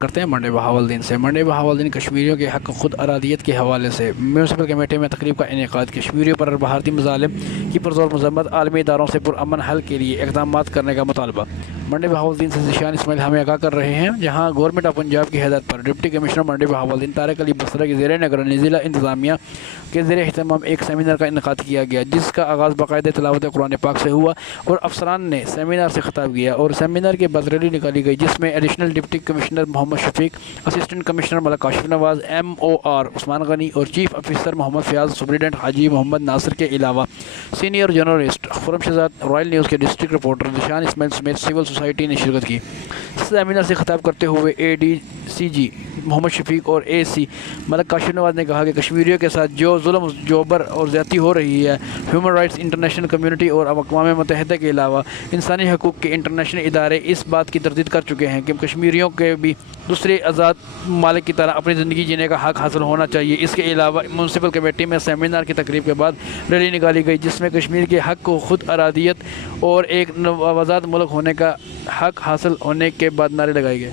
کرتے ہیں منڈے بہاولدین سے۔ منڈے بہاولدین کشمیریوں کے حق خود ارادیت کے حوالے سے میونسپل کمیٹی میں تقریب کا انعقاد۔ کشمیریوں پر بھارتی مظالم کی پرزور مذمت، عالمی اداروں سے پرامن حل کے لیے اقدامات کرنے کا مطالبہ۔ منڈے بہاولدین سے ذیشان اسماعیل ہمیں آگاہ کر رہے ہیں، جہاں گورنمنٹ آف پنجاب کی ہدایت پر ڈپٹی کمشنر منڈے بہاولدین طارق علی بسرا کی زیر نگرانی ضلع انتظامیہ کے زیر اہتمام ایک سیمینار کا انعقاد کیا گیا، جس کا آغاز باقاعدہ تلاوت قرآن پاک سے ہوا اور افسران نے سیمینار سے خطاب کیا اور سیمینار کے بعد ریلی نکالی گئی، جس میں ایڈیشنل ڈپٹی کمشنر محمد شفیق، اسسٹنٹ کمشنر ملک کاشف نواز، ایم او آر عثمان غنی اور چیف آفیسر محمد فیاض، سپرنٹنڈنٹ حاجی محمد ناصر کے علاوہ سینئر جرنلسٹ خرم شہزاد، رائل نیوز کے ڈسٹرکٹ رپورٹر ذیشان اسماعیل سمیت سول سوسائٹی نے شرکت کی۔ سیمینار سے خطاب کرتے ہوئے اے ڈی سی جی محمد شفیق اور اے سی ملک کاشف نواز نے کہا کہ کشمیریوں کے ساتھ جو ظلم، جوبر اور زیادتی ہو رہی ہے، ہیومن رائٹس انٹرنیشنل کمیونٹی اور اقوام متحدہ کے علاوہ انسانی حقوق کے انٹرنیشنل ادارے اس بات کی تردید کر چکے ہیں کہ کشمیریوں کے بھی دوسرے آزاد ممالک کی طرح اپنی زندگی جینے کا حق حاصل ہونا چاہیے۔ اس کے علاوہ میونسپل کمیٹی میں سیمینار کی تقریب کے بعد ریلی نکالی گئی، جس میں کشمیر کے حق کو خود ارادیت اور ایک آزاد ملک ہونے کا حق حاصل ہونے کے بعد نعرے لگائے گئے۔